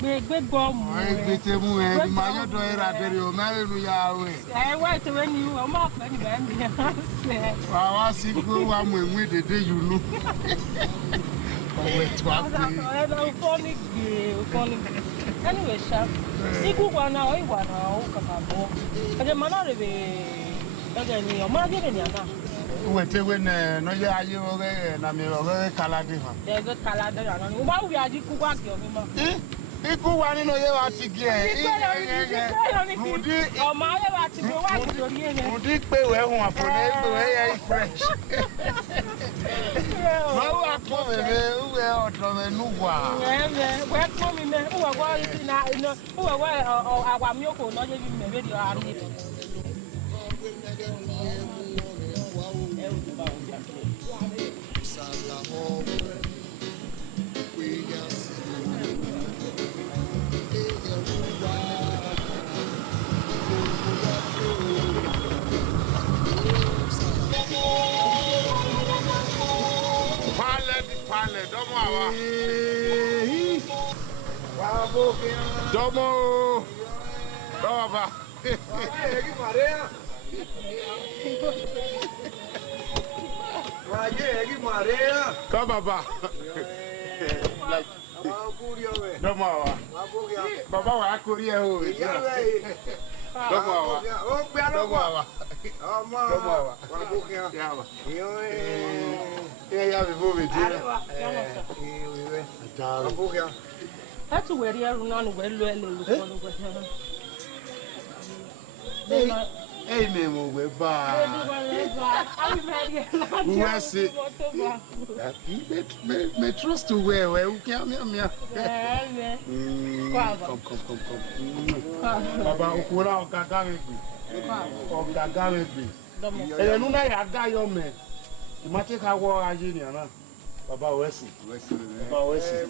Big bomb. Big temu e ma yo do era dere o ma enu ya we. Wait when you am off any band. Wa sigo wa mu enwe dede you know. Oh, funny. Anyway, Sha. Iku kwa na o iwa na o kakabo. Aje mana rebe. Aje ni o ma je ni ana. Wete we no ye aye o na me o kalade ha. They go kalade ana. O ba wi aji ku kwa ki o mi mo. Iku wa nínú ye wa ti gi Mudi o ma ye wa ti go wa ti ori ye. Mudi pe we hun afone pe we ye fresh. Ma wa ko me we odo me nu wa. We ko mi me o wa isi na no o wa awa mi ko no ye bi me be di ari. Pale, domo awa. Domo. Domo. Eghi marea. Eghi marea. Come baba. Domo awa. Baba wa akori e o. Domo awa. Domo awa. Domo awa. Ya vi vo vedere. That's where you are running well. Hey, Nemo, we're back. Who say? Me trust to where we can't come. Baba, Ukura, Gagabi. And you know, I got your man. You might take our war, Aghian. Baba Wesley. Baba Wesley.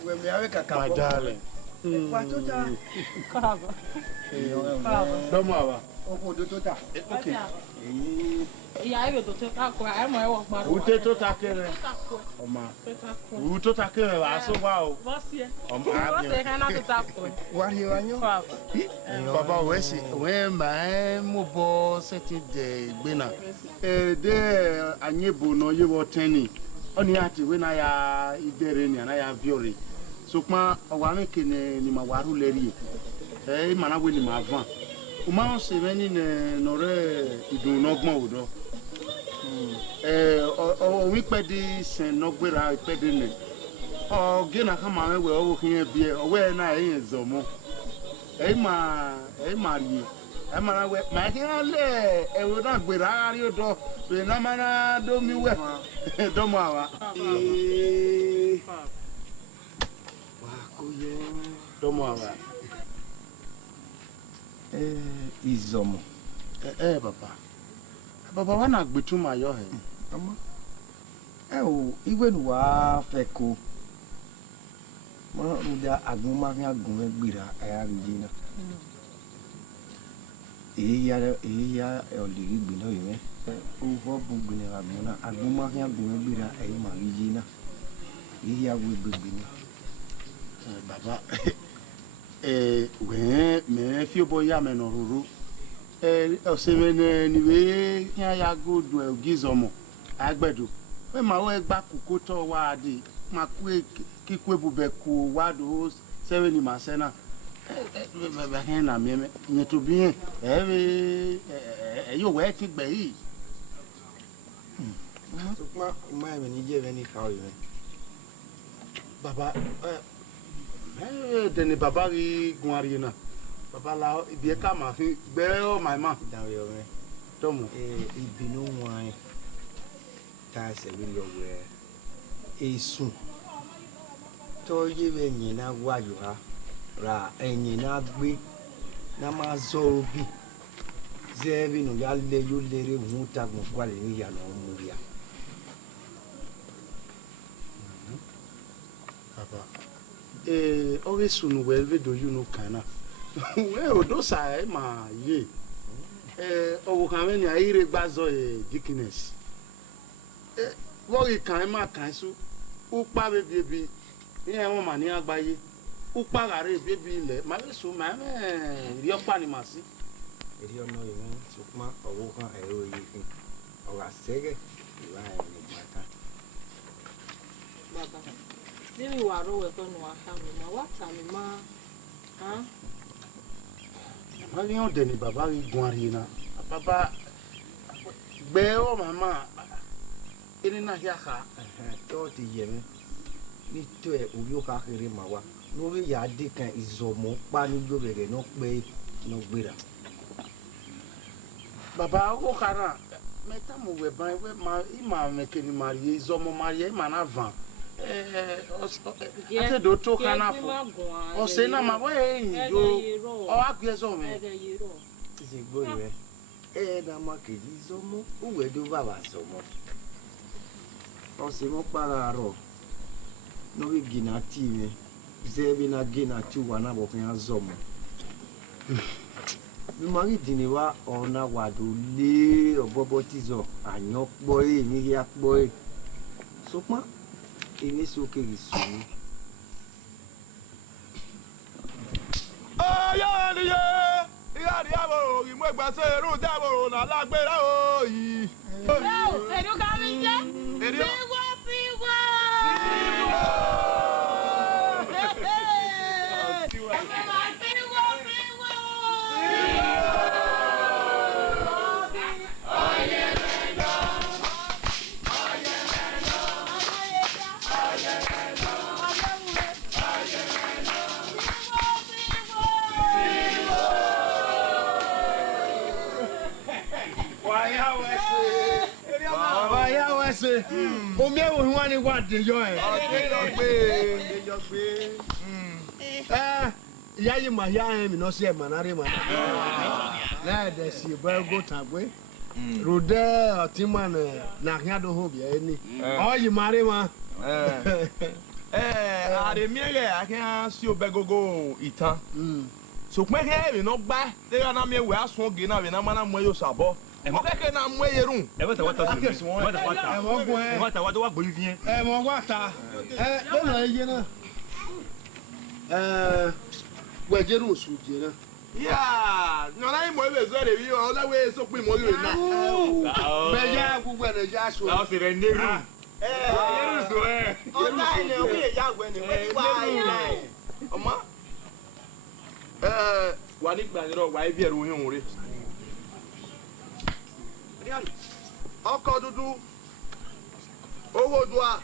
My darling. Domo okay. Yeah, I go to talk. I'm my work. Ute to takere. Oma. Ute takere aso wa o. Você. Oma. Você cannot to talk. What you want? Baba Wesley, when my mobile setting the Bena. There anyebo no you were tenny. Only ati when I idereni and I have fury. So ma wa make ni mawaru leri. Mana we ni ma van. Uma se veni nore idun nogbon odo. O wi pe di sen nogbera pe di ne. O ge na kama we o kin e bie o we na e zomo. E ma ri. E ma we ma ki ale e wo na gbera ari odo. Be na mana do mi we. Do mo awa. Wa ko yo. Do mo awa. Izomo. Papa. Papa, why not be too my your head? Even wa feko. Mo uda aguma nya gun gbira aya Regina. Iya oliri gbina yo me. O vo bu gbina aguna aguma nya gun gbira aya ma Regina. Iya we gbina. Baba. We me fi bo ya me no ruru. O se me ni we ya go do Gizomo. Agbedo. We ma we gba kuko to wa adi. Ma ku kiku ebube ku wa do 7 ni masena. Be hen na me nye to bi yo we ti gbe yi. Sukma ma me ni je ni ka yo. Baba Deni baba ri gunari na. Baba la ibi ka ma fi gbe o my man. Down yo me. Tomo. Ibinu wan. Ta se wi lo we. Esun. To ye we yin na wa yo ha. Ra eyin na gbe. Na ma zo obi. Zebi no ya le yo lere hu ta gun kwa le ni ya no mu ya. Baba. Always soon well do you know kana. Well, those are ma ye. O kan me ni ayire gbazo dickiness. What you can ma kan so. O pa be bi. Ni e won ma ni agbaye. upagare baby le mabeso mame riokpa ni masi eri ono yin sukma owo kan ero yi o asege iwa ni mata baba demi wa ro we kono aka mi ma wata mi ma mani o de ni baba ri gun ari na baba gbe o mama eni na ya ka to ti yemi ni to e oyo ka kere ma wa no ri ya de kan izomo pa ni jo bere no pe no gbera baba o kana meta mo we ban we ma ima me keni marie izomo marie ma na van ate do to kana fo o se na ma we yo o agbe so me ti se gbo re na ma ke izomo uwe do baba somo o se mo para ro no ri gina ti me zebi na gina ti wa na bo kan azomo mi mari diniwa ona wado le obobo tizo anyo po ni ya po so pa ini soke risu ya ni ye ya ri abo ri mo gba se ru da bo na lagbera o yi edu ka mi je fiwo omi ewo won ni wa de yo e de yo gbe ya yi ma ya mi no se ma na re ma na de si ba go tagwe rode otiman na hia do ho bia ni o yi ma re ma are mi ye akan si obegogo itan so pe ke mi no gba de na mi we asun oge na we na mana mo yo sabo mo keke na mo yerun wata wa gbo yin mo wata le na ye na wejeru osu je na ya no na mo be zo re bi o la we so pe mo yo na be ya gugbo na ja so la o se re neru yeru so o na ile we ya gwe ni we wa ile omo wa ni gba ni ro wa ibi eru hin re ọkọ̀ dúdú owó dúà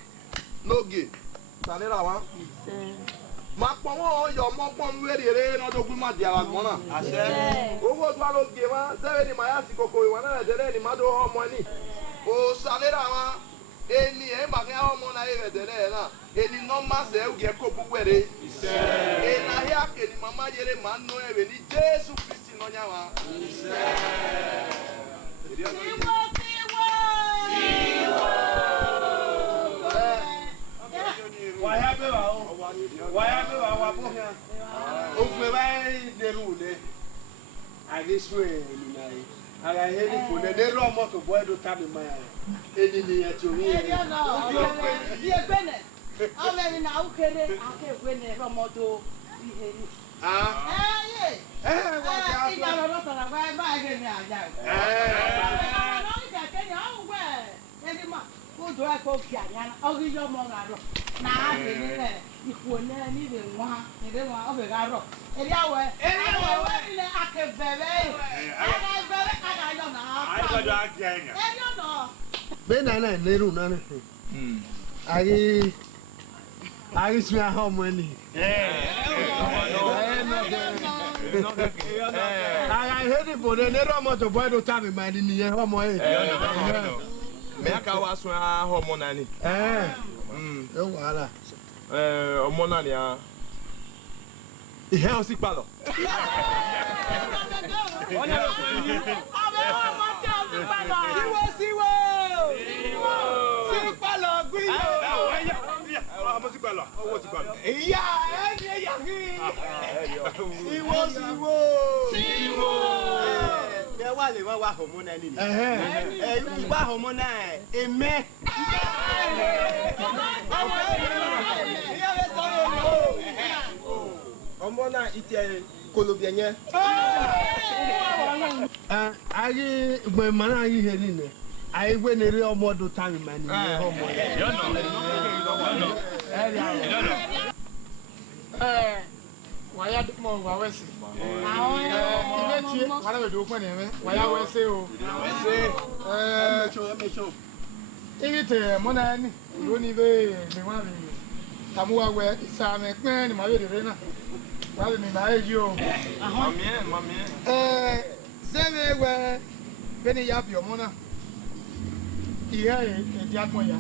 n'oge tàlera wa ma pọ̀ wọ́n yọ mọ́pọ́n wérèrè lọ́dọ́gbọ́n má di àwọn àgbọ̀n náà owó dúà lóge wa sẹ́wẹ́ ni màá yá sí kòkò ìwà náà ẹ̀dẹ̀rẹ́ ni màá dó ọmọ ní o sàlera wa eni ẹ̀ mà kí ọmọ náà yẹ ẹ̀dẹ̀rẹ́ yẹn náà eni nọ́ọ̀mà sẹ́ ẹ̀gẹ́ kó gbogbo ẹ̀rẹ́ ena yẹ akẹ́ni màmá yẹrẹ màá nọ ẹ̀rẹ́ ní Jésù Kristi nọ́ọ̀nyá wa. Why wa bohia o gbe bai deru le agisu e ni nai ara heli ko le deru omo to boy do tabi ma eni ni e ti omi e ye bene ame na u kere ake bene omo do iheri ye wa ja ida ro to na ba ge ni aja no ida ke ni o gbe eni ma ko do e ko fi anya na o gi yo mo ga ro na ade ni le ipo na ni be nwa ni be nwa o be ga ro eri awe we ile akebere aga yo na ai ga da genya eri no be na na leru na ni ari smi a ho mo ni ara hedi bo de leru omo to boy do tabi ma ni ni ho mo e me aka wa sun a homo na ni e wala ọmọ náà ni a ihe o si palọ si palọ gbiyo mo ti gbalo owo ti gbalo iya eni eya ki siwo be wa le wa homo na ni iba homo na eme ọmọ náà ìtẹ̀ kolobiẹ̀yẹ. Ayé gbẹ̀mọ̀ náà yí hẹ́ nínú. Ayé gbé ní rí ọmọdún tàbí mà ní ilé ọmọ yẹn. Wàyà mọ̀ wà wẹ́sì. Ilé tí wàrà bẹ̀ dùn fún ẹ̀ mẹ́, wàyà wẹ́sì o. Ibi tẹ̀ mọ́ náà ní ìlú ní bẹ́ẹ̀ mi wá mi. Tàmúwà wẹ̀ ìsàmì pín ní màá yé dèrè náà. Wà á mi máa yé yí o. Mami. Sẹ́mi wẹ̀ bẹ́ẹ̀ ni yà bí ọmọ náà. Ìyá ẹ̀dí àgbọ̀n yà.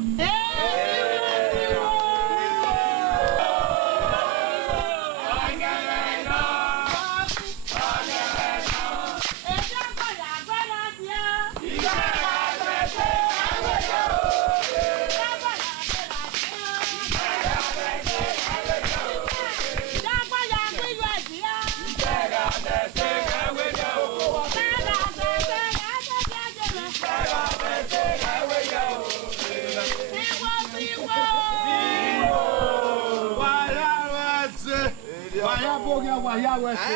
Wàyà wẹ́sì.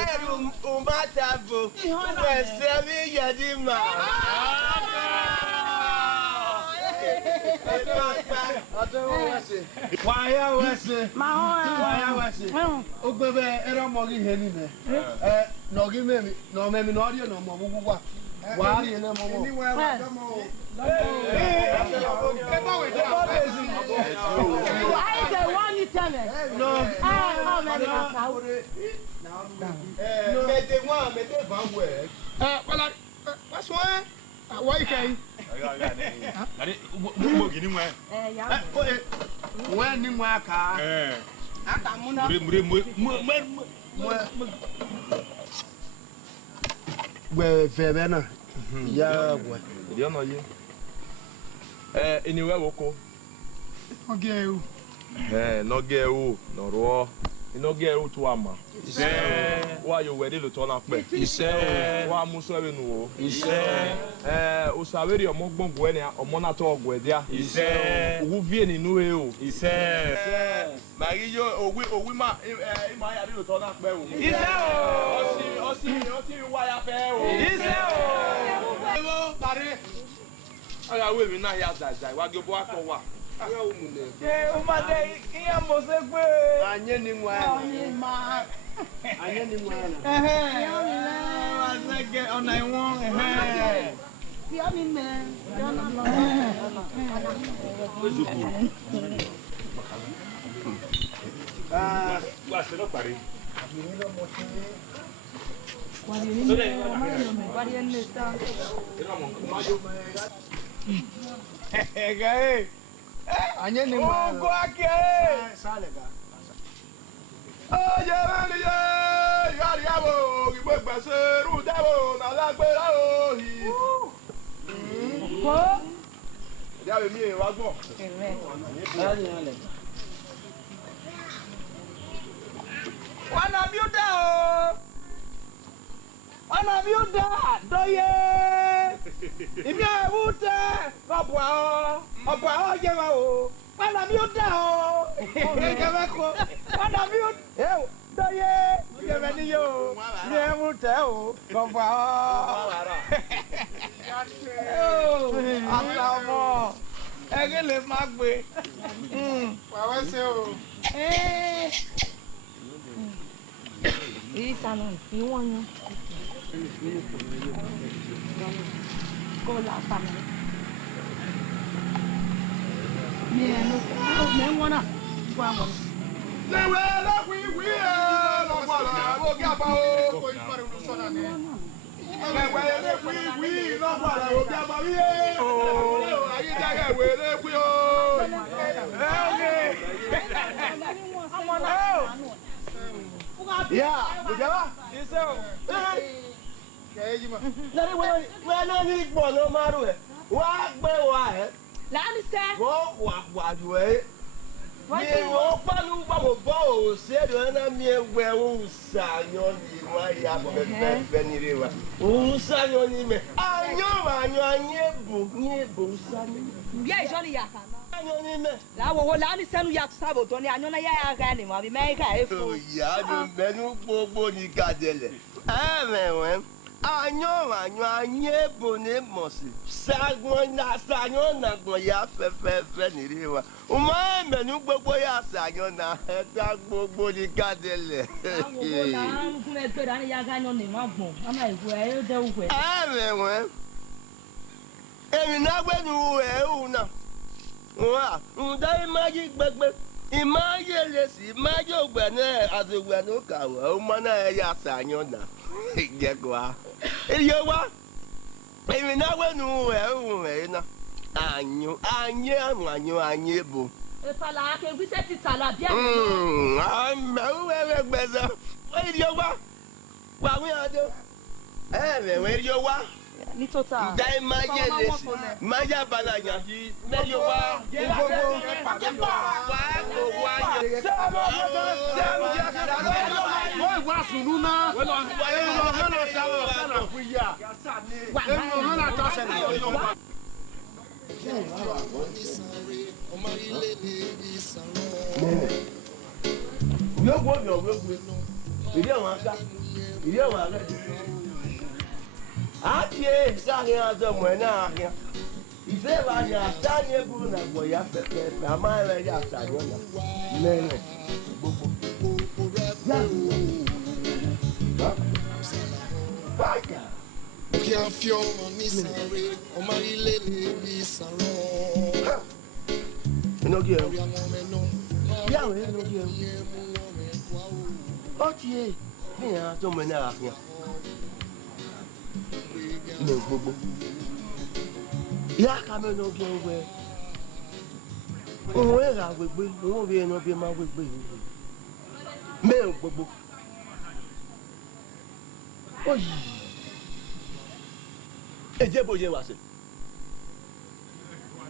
Umatavo. Wẹ́sẹ̀ mi yẹ̀dí mà. Wàyà wẹ́sì. Wàyà wẹ́sì. Ó gbé bẹ́ẹ̀ ẹ̀rọ mọ́gí hẹ́ nínú ẹ̀. Nọ̀gí mẹ́mi nọ̀mẹ́mi nọ̀ọ́dí ẹ̀ nọ̀mọ̀ gbogbo wa. Wàá rí ẹ̀ náà mọ́mọ́. Anywhere woko. Okay. No get who, no raw. You no get who to ama. Why you ready to turn up? Why muso we no? O saveri o mo gbongo eni o mo na to ogwe dia. Wo vie ni nu e o. Mari yo owi ma ma ya to turn up pe o. O si wa ya pe o. Pare. Aya we mi na ya dai wa gbo akọ wa. O ma de iya mo se pe anye ni nwa. Anye ni nwa na. Wa se ge ona iwon Ti o mi me. Wa se lo pare. Anye ni nwa. Go ake. Salega. Oye mani ye, yari abo, igbo gbese ru dabo na lagbera ohi. Ko? Ya be mi wa gbon. Wana biuda o. Wana biuda doye. Ibi awute, obo o je wa o. Wana biuda o. Je wa ko. Wana biuda. Doye, je be ni yo. Ni awute o. Obo o. Àtàwọn ẹgbẹ́ lè máa gbé. Wàá ṣe o. Ìsànù ìwọ̀n yan. Kó la fàmì. Mi ẹnu mẹ́wọ́n náà fún àwọn. Léwé lọ́pìwí ẹ̀ lọ́pọ̀lọ́ àbókí àbá o. Kò ní parí olú sọ́nà ni. Léwé lọ́pìwí lọ́pọ̀lọ́ àbókí àbá wí ẹ̀. Ayíjáde ìwé lẹ́pì o. Yá, ìjọba. Iṣẹ́ o. Kẹ̀yẹ́ yìí ma. Lórí wọ́n náà ní ìgbọ̀ ló máa rú ẹ̀. Wọ́n á gbé wa ẹ̀. Láàrín sẹ́. Wọ́n wà jù ẹ́. Mi o pa nu pa mo bo o se do na mi ewe o sa yo ni wa ya bo be ni re wa. O sa yo ni me. Anyo anye bu sa ni. Bia joli ya kana. Anyo ni me. La wo la ni senu ya sabo to ni anyo na ya ga ni mo bi me ka e O fu. ya do be nu gbogbo ni ka dele. Mewe. Anyo anye bu ni mo si. Sagbon na sanyo na gbon ya fe ni re wa. O ma me nu gbogbo ya sanyo na ta gbogbo ni ka dele. Wo la nu kun e gbe da ni ya ga ni mo gbon. Ama iwu e de uwe. Mewe. Èmi náà gbẹ́nu ẹ̀hún náà. Wọ́n ǹdá ìmáyé gbẹgbẹ́. Ìmáyé lè sí ìmáyé ògbẹ̀nú àtògbẹ̀nú kàwé. Ọmọ náà ẹ̀yà sàyàn náà. Ìjẹ́kọ̀ọ́. Iye wa. Èmi náà gbẹ́nu ẹ̀hún ẹ̀yìn náà. Ànyé bò. Efala ke gbise ti tala bia. Àmẹ́wò ẹ̀rẹ̀ gbẹ̀sẹ̀. Iye wa. Wàwí àdó. Ẹ̀rẹ̀ iye wa. Ni total. Dai majelesi. Maja balanya. Meyo wa. Ati sahia azo mwena ahia. Ife ba ni asani ebu na boya pepe ama ele ya asani na. Nene. Ya. Baka. Kia fio mani sare, o mari lele bi saro. No gi. Ya mo me no. Ya we no gi. Oti ni azo mwena ahia. No gbogbo. Ya ka me no gi owe. Òun era gbegbe, òun bi eno bi ma gbegbe yi. Me gbogbo. Oyi. Eje boje wa se.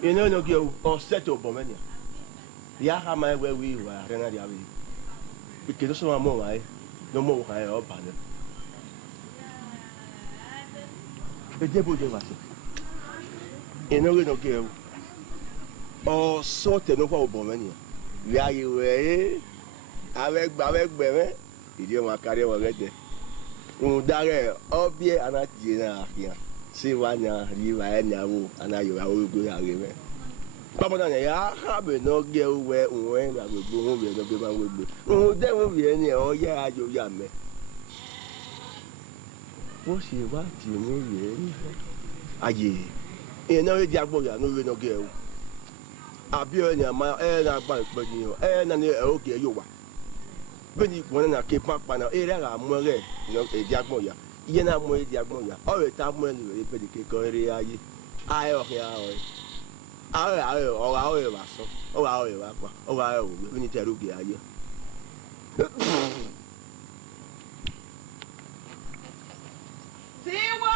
Eno no gi o set obo me ni. Ya ka ma we wi wa re na dia wi. Bi ke so ma mo wa e. No mo wa e o ba ne. Eje boje wa se. Eno no gi o so te no kwa obo me ni. Ya yi we avec me. Idi o ma kare wo gede. Un dare obie anati na ahia. Si wanya ri wa enya wo anayo wa ogo ya re me. Papa na ya ha be no ge we unwe na gbogbo won we no be ma we gbe. Un de won we ni o ya ajo ya me. Wo se wa ti mo ye ni. Aye. Ina we di agbo ya no we no ge o. Abi o ni ama na gba ipe ni o. Na ni o ge yo wa. Beni ko na ke papa na ere ga mo re no e di agbo ya. Iye na mo e di agbo ya. O we ta mo ni we pe di ke ko re aye. Ayo ya o. Ayo o ga o e wa so. O ga o e wa pa. O ga o we ni te ru ge aye. Siwo.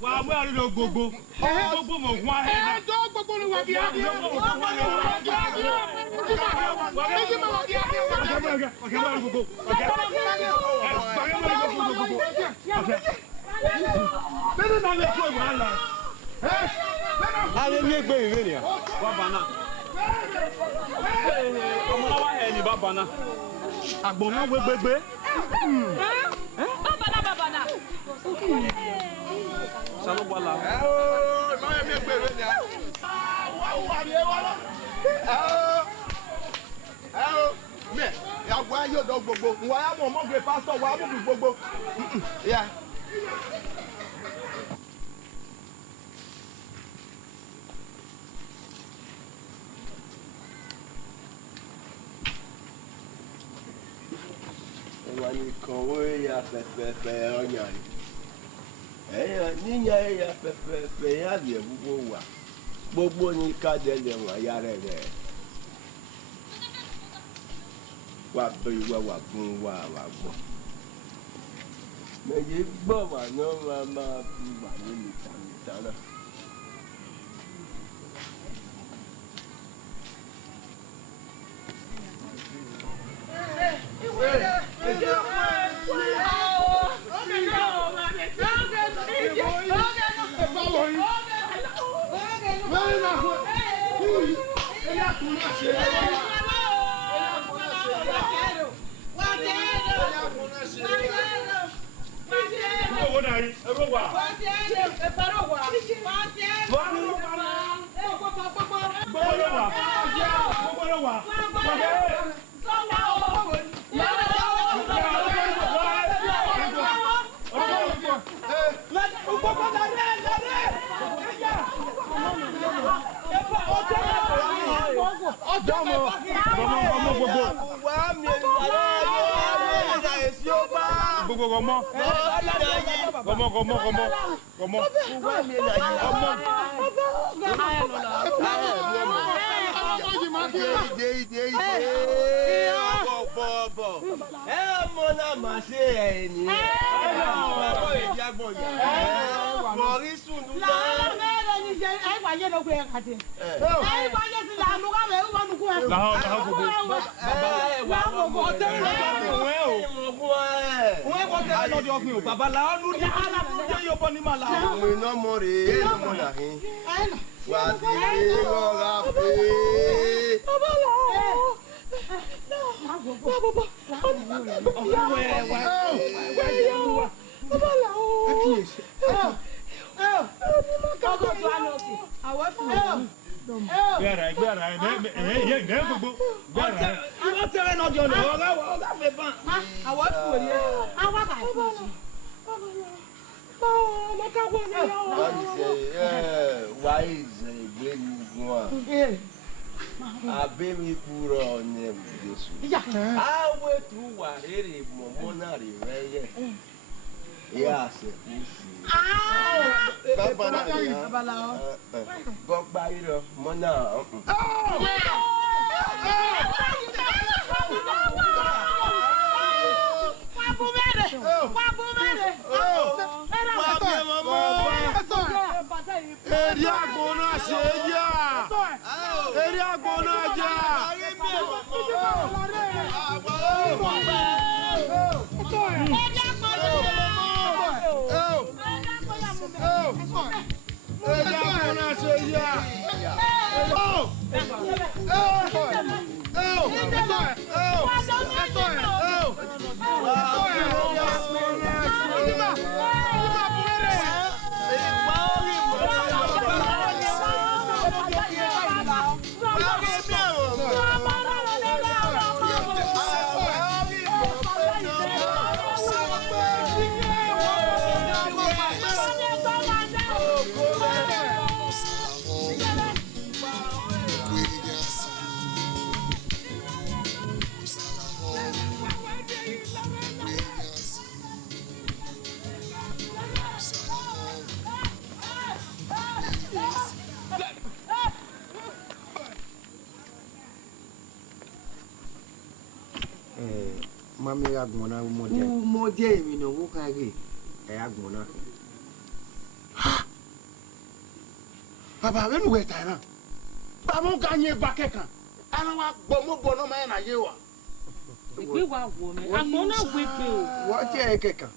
Wa mo ari lo gbogbo. Gbogbo mo gwa he na. Do gbogbo ni wa bi abi. Ale mi gbe ire ni. Wa bana. Ọmọ wa he ni baba na. Agbon na gbegbe. Baba. Salo wala. Ma mi gbe ire ni. Wa ni wala. Me, ya gwa yo do gbogbo. Wa ya mo gbe pastor, wa mo bi gbogbo. Ya. Wani kowe ya pepepe onya. Ninya ya pepepe ya le gbogbo wa. Gbogbo ni ka de le wa ya rere. Wa be wa gun wa gbọ́. Meje gbọ́ wa no ma fi wa ni tana. Baba la nu di yo boni mala. We no more no more la hin. Wa di go ga fe. Baba la. Abemi kuro ne Jesu. Awe tu wa rere momona rere. Ya se kusi. Baba na ya. Gogba iro mona. Eri agbona se ya. Eri agbona ja. Mami agmona umode mi no wo kan ge e agmona Baba we nu we ta na ba mo ka nye ba ke kan ana wa gbo mo bo no ma na ye wa Gbe wa wo me agmona gbe gbe o wa ti e ke kan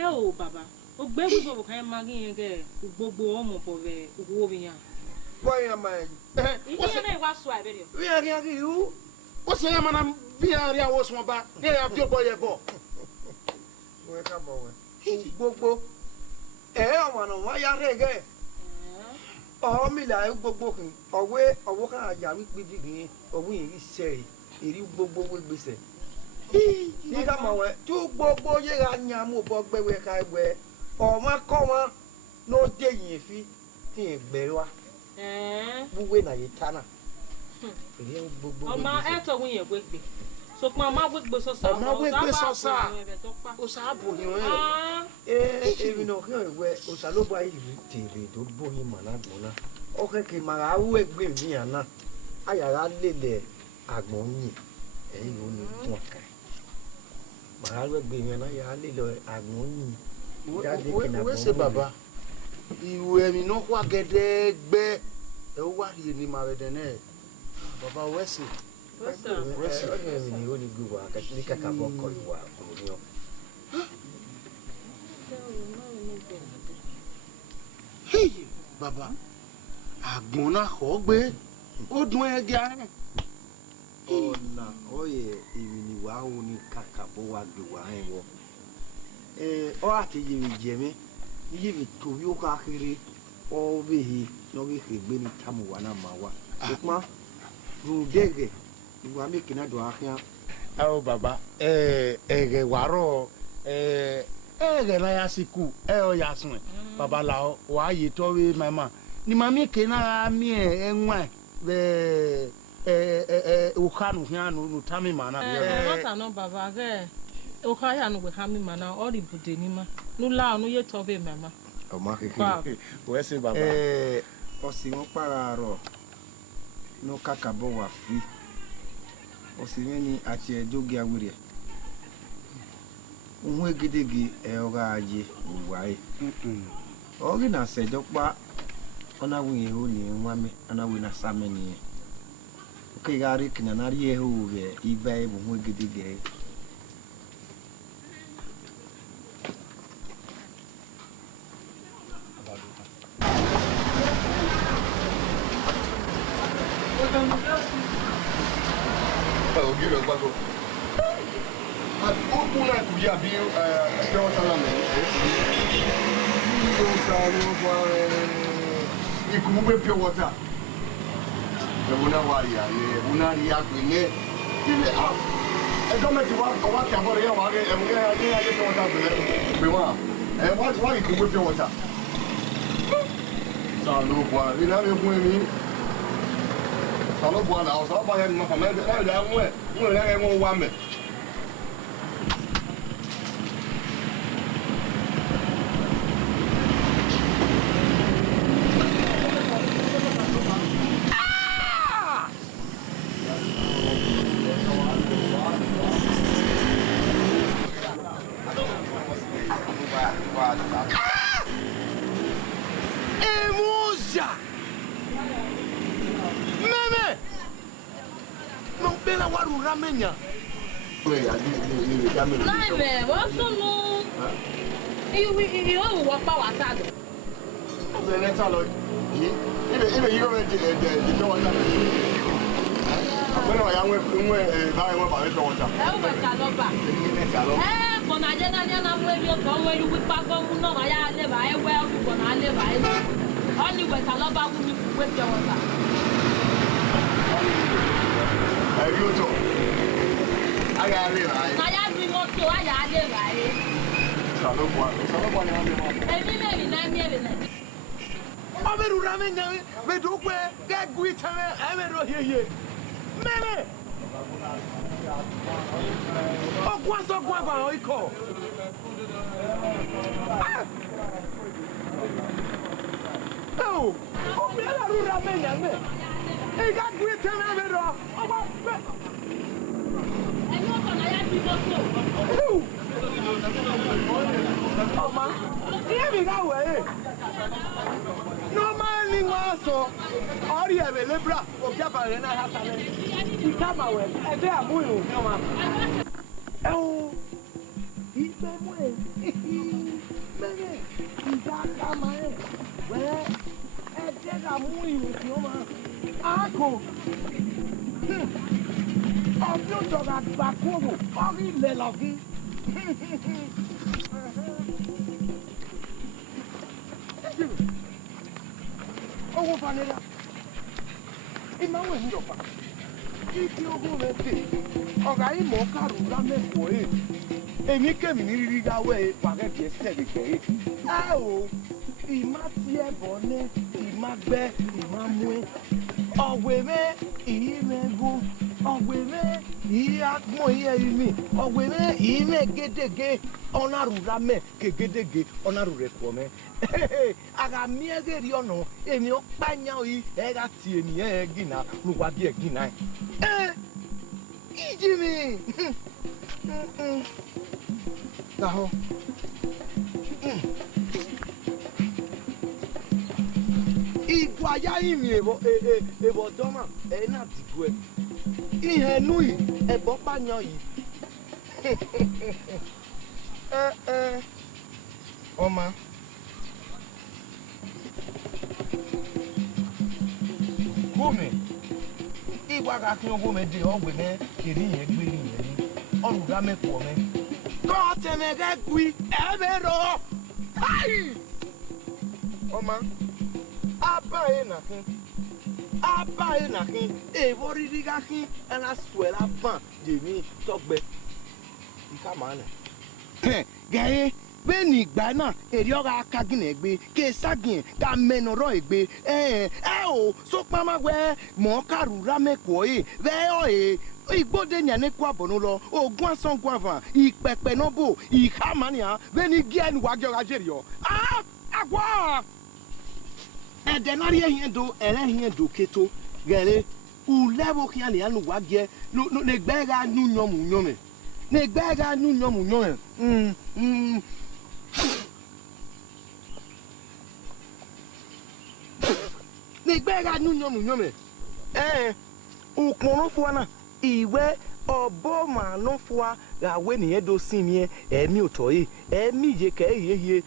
o baba o gbe gbe bo kan ma gin ge gbogbo o mo bo ve wo bi yan boy am Ihe na iwa so abere we are you o se na mana bi ari awo so ba ye ya fi bo ye bo we ka bo we gbogbo ọmọ no wa ya rege mi la gbogbo kin owo kan aja wi pe digin owo yin ise eri gbogbo we gbese ni ka mo we tu gbogbo ye ga nya mo bo gbe we ka we ọmọ ko won no de yin fi ti egbe wa buwe na ye tana eri gbogbo ọmọ eto won ye gbegbe so pon ma gbegbe so sa o sa bo yin we èmi no ke we o sa lo bo ayi tele do bo yin mana gbona o ke ke mara wu egbe mi ana ayara lele agbon yin eyin o ni tun kan mara wu egbe mi ana ya lele agbon yin we se baba iwe mi no kwa gede gbe e wa ri ni ma rede ne baba we se mi ni o ni gbo wa ka ni kaka bo ko wa ko ni o hey baba agbona ko gbe o dun e ga ona oye ibi ni wa o ni kaka bo wa gbe wa en wo o ati yi je mi yi mi to yo ka kiri o be hi no ge gbe ni tamu wa na ma wa kuma ru dege wa mi kina do ahia o baba ege waro ege na ya siku o ya sun baba la wa yi to we mama ni mami kina mi enwa be o kanu hianu no tami mana mata no baba ge o ka ya no we ha mi mana o ri bude ni ma nu la nu ye to be mama o ma keke we se baba o si won para ro no kaka bo wa fi o si ni ati ejogi awire ohun egedege o ga aye wa e o ri na se jopa ona wi o ni nwa mi ana wi na same ni o ke ga ri kina na ri e o be iba e ohun egedege I'll give you a bago. But who like to be a spell salami? You could move pure water. The Munawaria, the Munaria, give it up. I don't make you walk or walk about here, and I get water. We want. And why you could whip your water? So, no one, you know, you Kalau buat awak siapa yang makan mereka dah muat, muat yang mau wame. Emoja. No bela waru ramenya. Naive, what's no? You walk power tag. The next alloy. Even you already the door. When I am with buy one by the water. When I get an way you go where you would back on, no, I live, I well, when I live, I only with a lot of with your water. I go to. I got it. I have been more to I live, I. Ameru ramenya we do kwe ga guitame ameru hiye. Meme. Okwa so kwa ba oiko. Oh, obela ru ramenya me. E ga guitame ameru. Oba. And you No man in Wasso, or you have a libra of Japan and I have to come away. And they are moving. Oh, he's been away. He's got my head. Well, and they are moving with you, man. Uncle. Of your dog at Bakovo, or in Lelogi. Oh, Vanilla. In my way, no. If you go with it, or I am more carry for it. And you came in the way, forget your certificate. Oh, he must be a bonnet, he must be a mammy. Oh, women, he may go. Oh, women, he had more here in me. Oh, women, he may get the gay on a rame, get the gay on a reform. I got me a get you know, and your panya, I got tea in the Egina, who was the Egina. Jimmy! Now, Iguaya imi ebo doma na digwe. Ihe nui ebo panyo yi. Oma. Gome. Igwa ga kin gome de ogbe me kiri yen gbe ni yen. Oruga me po me. Ko te me ga gui ebero. Hai! Oma. Abae na kin evori diga kin and I swear ban Jimmy togbe ikamana gaye beni gba na eri oga kagin egbe ke sagin ka menoro egbe o so pama we mo karura meko ve o igbode nyane kwa bonulo ogun asan guava ipepe nobo ikamania beni gian wagyo ajerio agwa Edenari hiendo, hiendo keto, gere, u levo kiani anu wagie, no negbega nu nyome. Negbega nu nyome. Negbega nu nyome. U kono fuana, iwe obo ma no fua, ga we ni edo simie, emi otoyi, emi je ke ye.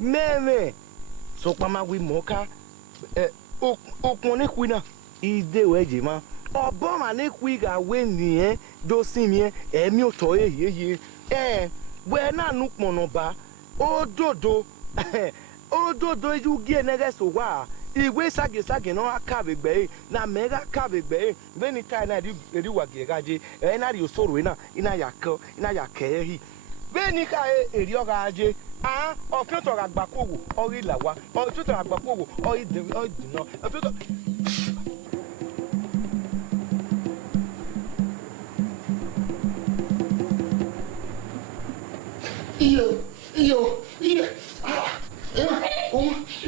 Meme. So pama we moka okone kwina ide weje ma oboma ne kwiga we ni do simie emi oto ye we na nu pono ba ododo eju gie nege so wa iwe sage no akabegbe na mega kabegbe beni kai na ri wage gaje na ri osoro na ina yake hi beni kai eri ogaje ọ̀fíọ̀tọ̀ àgbàkòwò ọ̀rí ìlàwà ọ̀fíọ̀tọ̀ àgbàkòwò ọ̀rí ìdìnnà ọ̀fíọ̀tọ̀.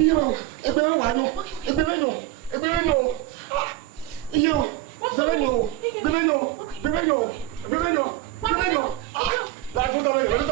Iyo, ẹgbẹ́ wà nù, ẹgbẹ́ nù, iyo, bẹ́ẹ̀ nù. Láti fún tọ́mọ̀ yẹn.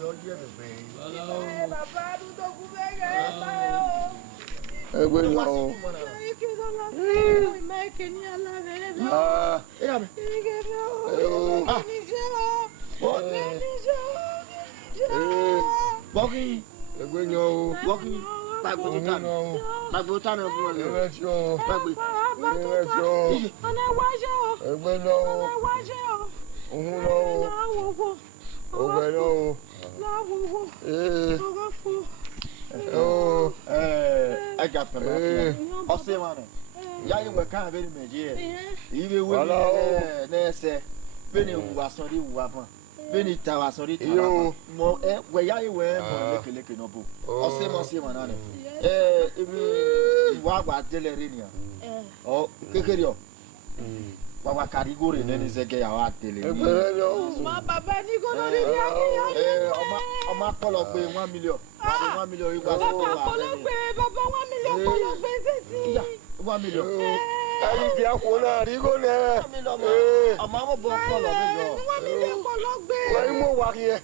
do ye be. Baba du to ku be ge ba yo. Egbe yo. Ike do la. Me ke ni ala be. E ya me. Ike do. Ni je o. Ni je o. Boki. Egbe yo. Boki. Bagbo tan. Bagbo tan o bu le. Egbe yo. Bagbo. Egbe yo. Ona wa je o. Egbe yo. Ona wa je o. Ohun lo. Egbe yo. La wo wo. Oga fo. Ega pema. O se wa ne. Ya yi we kan be ni meje. Yi be we na se. Beni wu asori wu afan. Beni ta asori ta. Mo we ya yi we mo leke no bo. O se mo na ne. Ibi wa gba dele re ni. O kekere o. Baba karigore nene zege ya wa tele ni. Ma baba ni ko lori ri ake ya. Ọmọ kọlọ pé 1 million. 1 million igba so wa. Baba kọlọ pé baba 1 million kọlọ pé sesi. 1 million. Ayi ti ako na ri go ne. Ọmọ mo bo kọlọ be go. 1 million kọlọ gbé. Wa mo wa ki e.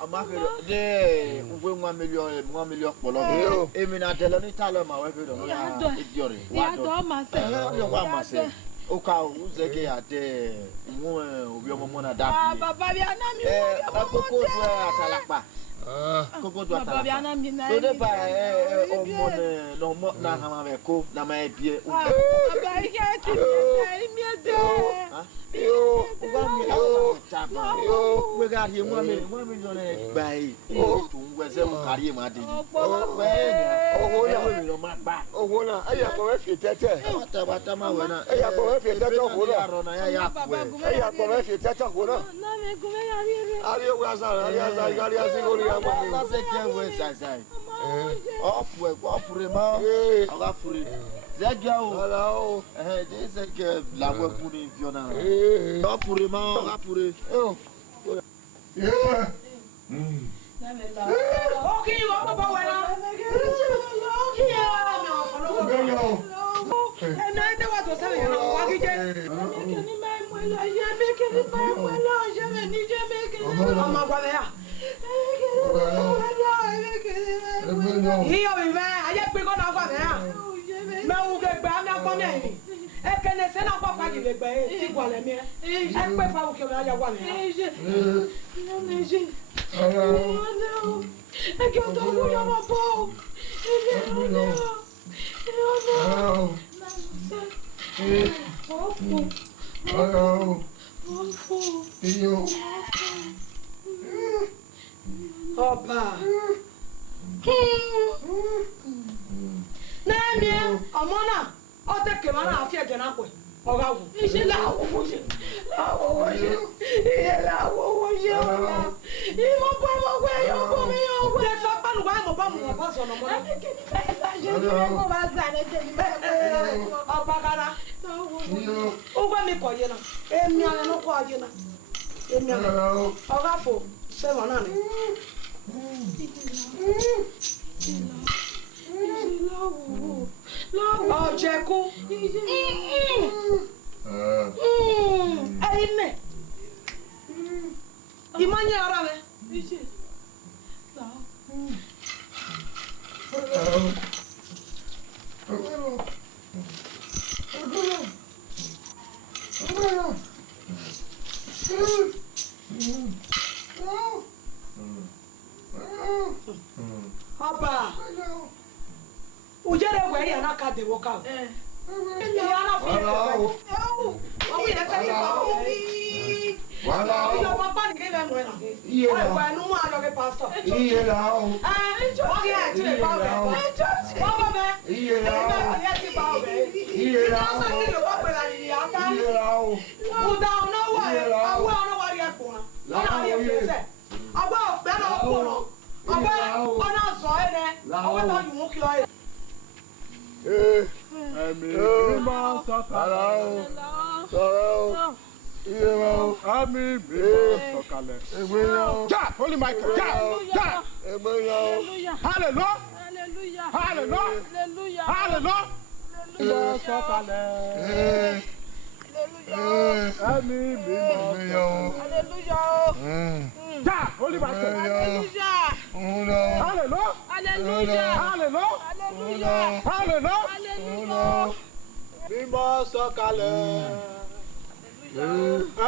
Ọmọ kere de ngwe 1 million pọlọ be. Èmi na tele ni ta lo ma we be do. Idio re. Ya do ma se. Wa ma se. Oka uzeke ya de mu obi ọmọ mo na da bi. Baba bi ana mi. Akoko do atalapa. Koko do atalapa. Baba bi ana mi na. So de ba ọmọ ne no mo na ha ma be ko na ma ebie. Baba ike ti mi de. Yo, wa mi awo taba. Yo, we ga here 1 million gba yi. O tun we se mu carry ma de. Owó na we no ma gba. owó na e ya ko we fi tete. Bata ma we na. E ya ko we fi tete ko na. Na ya ya ku. E ya ko we fi tete ko na. Na me go me ya ri. Ari we asa gari asi go ri ama. Na se ke we sai. Ọ̀fùrè máa ọ̀gá fùrè. Zẹ́gẹ́ o. Ala o. Jẹ́ zẹ́gẹ́ làwọn ẹkún ní ibi ọ̀nà. Ọ̀fùrè máa ọ̀gá fùrè. Ó kí ìwọ bàbá wẹ̀ náà. Ó kí ẹ wá mi ọ̀fọ̀lọ́wọ́. Ẹnu ẹni wà tó sẹ́yìn náà wá kíjẹ́. Mẹ́kẹ́ni máa ń mú ẹ lọ yẹ mẹ́kẹ́ni máa ń mú ẹ lọ yẹ mẹ́ níjẹ́ mẹ́kẹ́ni. Ọmọ àgbàlẹ̀ yà. Hiyo vive, aye pego na kwa mea. Me uge gba na kwa me ni. E kene se na kwa kwa gile gba e ti kwa le me. E pe fa uke me aja kwa me. E ke to mu yo mo po. Ọba. N'emi ọmọ náà ọtẹ kèmá náà fi ẹ̀jẹ̀ náà pẹ ọgá wò. Iṣẹ́ làwọ̀ wò ṣe iye làwọ̀ wò ṣe ọ̀la. Ìmọ̀ pọ̀ mọ̀ pé yóò bọ̀ mí yóò wẹ̀. Ṣé sọ pẹ́lú báyìí mo bá mu wọn bá sọ̀nà mọ́ náà. Ṣé ní bẹ́ẹ̀ kó bá sàn ní tẹ̀lé bẹ́ẹ̀ ọba kára. Ó gbé mi kọ̀ yé náà. Èmi àná ló kọ́ ọ̀yé náà. Èmi àná ọgá fò sẹ́wọ̀n náà ni. Ọ̀jẹ̀kú. Ẹyin mẹ́. Ìmọ̀nyẹ ọ̀rọ̀ rẹ̀. Ọba. Ujere we ya na ka de wo ka. Ya na fi. Owo ye ka ni ba o. Wala o. Yo ma pa ni ke le mo na. Iye la. Wa nu mu alo ke pastor. Iye la o. O ye ti le ba o. Baba be. Iye la o. Ye ti ba o be. Iye la o. Sa ki lo ba pe la ni ya ta. Iye la o. Mu da ona wa. Awo ona wa ri e ko na. Ona ri e se. Agba o pe na ko no. Agba ona so ere. Awo ta ju mu ki o. Ẹ̀mí mímọ́ sọ̀kalẹ̀ o. Sọ̀rọ̀ o. Iye wa o. Àmì mímọ́ sọ̀kalẹ̀. Ègbé ya o. Ja, Holy Michael, ja. Ègbé ya o. Hallelujah. Hallelujah. Hallelujah. Mímọ́ sọ̀kalẹ̀. Àmì mímọ́ Ègbé ya o. Hallelujah. Ta, Holy Bible. Hallelujah. Hallelujah. Hallelujah. Hallelujah. Hallelujah. Hallelujah. Hallelujah. Mímọ́ sọ̀kalẹ̀.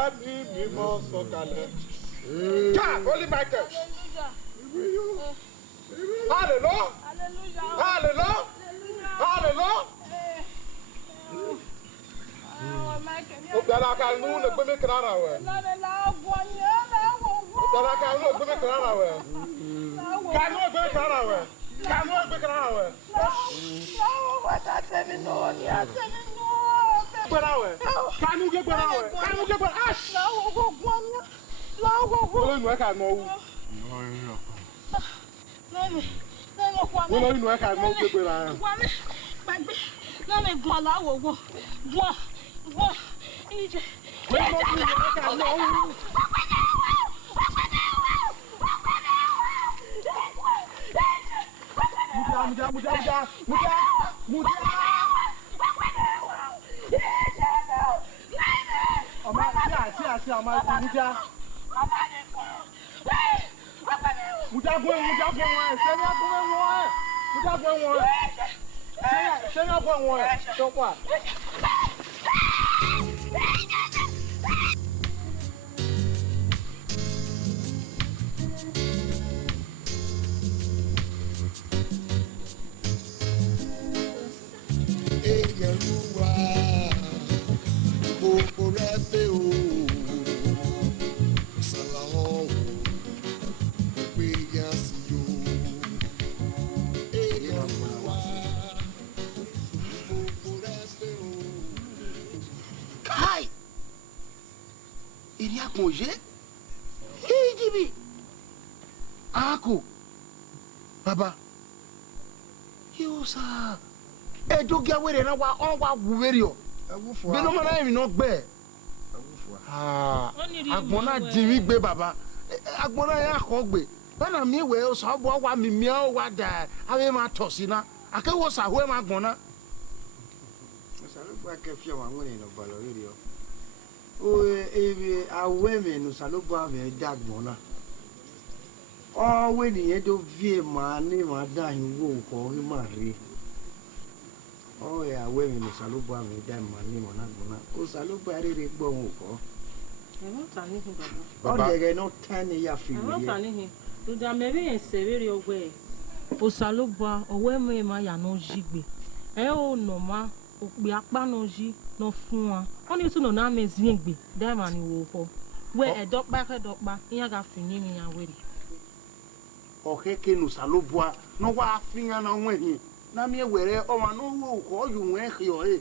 Ẹ̀mí mímọ́ sọ̀kalẹ̀. Ta, Holy Bible. Hallelujah. Hallelujah. Hallelujah. Obdala ka nu le gbe me krara we. Obdala ka nu gbe me krara we. Ka nu gbe krara we. Ka nu gbe krara we. Gbera we. Ka nu gbe gbera we. Ka nu gbe gbera. Ash. Wo nu e ka no wu. Wo nu e ka no gbe gbera. No me gbala wo wo. What? Ije. Congé? Hijibi. Ako. Baba. Yo sa. E do gya were na wa on wa wuwerio. Be no mana emi no gbe. Ah. Agbona dimi gbe baba. Agbona ya ko gbe. Bana mi we o so bo wa mi mi o wa da. Awe ma tosi na. Ake wo sa ho ma agbona. Sa lo gba ke fi wa ngone no balo radio. O ebe aweme no salobo ave dagbona o we ni do vie ma ni ma dan wo ko ri ma re o ya aweme no salobo ave dan ma ni mo na gbona o salobo are re gbo wo ko e mo ta ni hin baba o de no tan ya fi mo ta ni hin do da me bi en severe ogbe o salobo owe me ma ya no jigbe e o no ma o pe apa no ji no fun wa oni tu no na mezi egbe dem ani wo ho we edokpa iya ga finyi mi ya weri o keke no salobua no wa afinya na nwehin na mi ewere o ma no wo ko yu nwe hi o e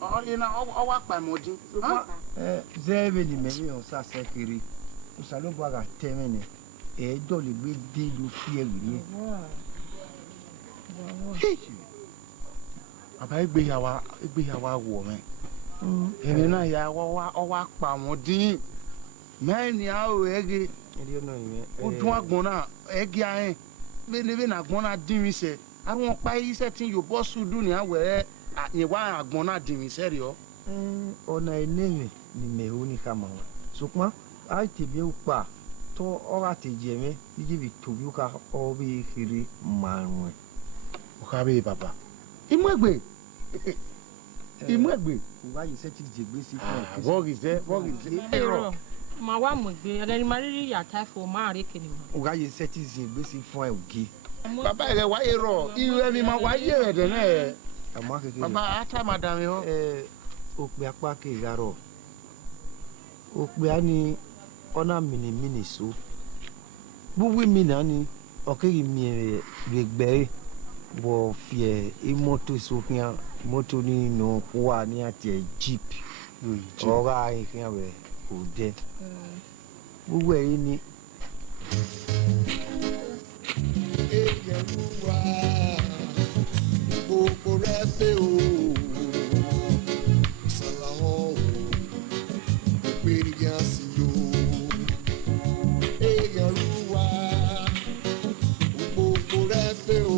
o ina o wa pa modin zebe ni me mi o sa sekiri o salobua ga temene e do le gbe de lu fi ewiri Baba igbeyawa wo me. Eni na ya wa pa won din. Me ni a o ege. O dun agbon na ege ahen. Me le na agbon na din mi se. Arun pa ise tin yo bo sudu ni awere yen wa agbon na din mi se re o. Ona enemi ni me ho ni kama. Sukma ai te bi o pa to ora te je me iji bi tobi o ka o bi kiri marun. O ka be baba. Imwegbe. Why you said it's a basic what is there? Error. Ma wa mogbe ere ni mariri ya tai for ma re kini ma. Why you said it's a basic for okay. Baba ere wa error. Ire mi ma wa ye re de na. Ama keke. Baba acha madam yo. O pe apa ke garo. O pe ani ona mini so. Bu mi na ni o ke mi regbe bo fie e moto so kia moto ni no kwa ni ati jeep ora e kia we o de gbogbo e ni Egeruwa gbogbo rẹ pé o salaho pe ya si yo Egeruwa gbogbo rẹ pé o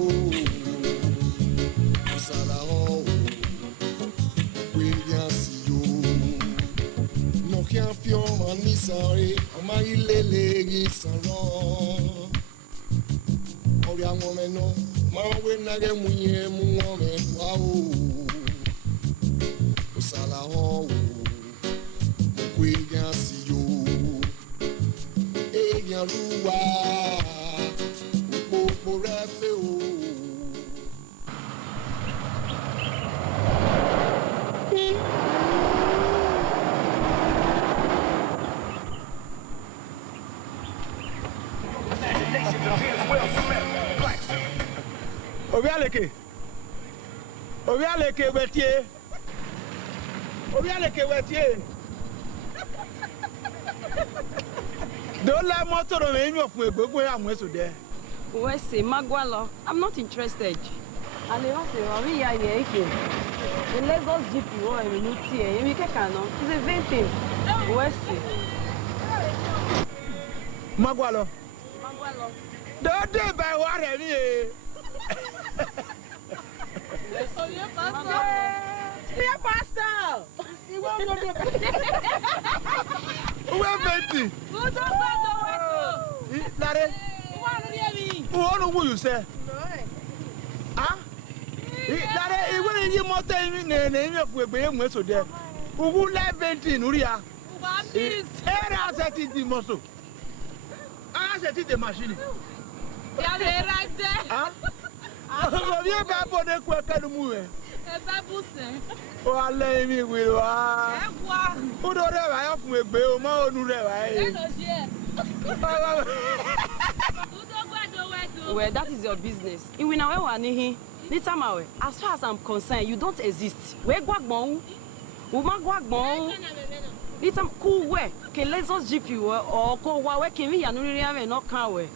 Eghian fioma nisare, omari lele gisaro. Oria ngomeno, mawe nage munye muome wao. Osala ho, Eghian siyo. Eghian ruwa, popo refe o. Obialeke wetie. Don't let motor on any of my book where I'm with there. Wesi, Magwalo, I'm not interested. And they want to be here. The Lagos GP or a minute here. You can't know. It's a vain Wesi. Magwalo. Don't do by what I mean. Dear pastor. You won't go to Where Betty? Who don't go Larry. Who you say? Huh? Larry, it will you more time in the name of Webber so there. Who will let Betty Nuria? I said it the muscle. I said it the machine. They are right there. Huh? You got for the quicker move. Oh, I lay me with who don't have I off with Bill Moon. Well, that is your business. In Winawe, as far as I'm concerned, you don't exist. Where Guagbon? Umagwagbon? Little cool way. Can let us jeep you or call where can we and not can't.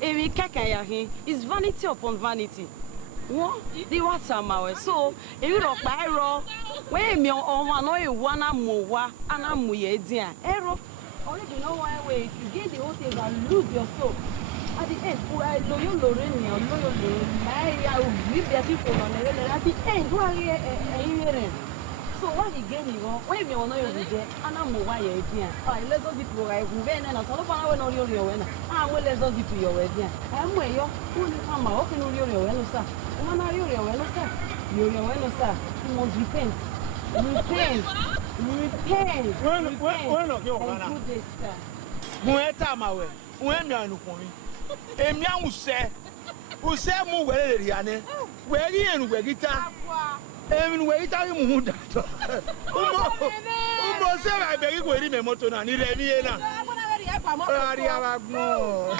Emi keke is vanity upon vanity. What? The water mawe. So, if you look by rock, where me on one or one amoa, and I'm with dear. Error. Only you know why way to get the whole thing and lose your soul. At the end, who I know you Lorraine or loyal, I will give their people on the at the end. Who are you? So, what he gave you, where me on your day, and I'm why you're dear. I let those people I will then and I saw no your winner. I will let those people your way. I'm where you're come out and your winner, sir. When are you your winner, sir? You're your winner, sir. You must repent. Repent. Mueta mawe, uenda nukumi. Emia use mu wele riane. Wele enu wegita. Emi wegita ni muda. Umo se ba begi gweri me moto na ni revi na. Ari abagmo.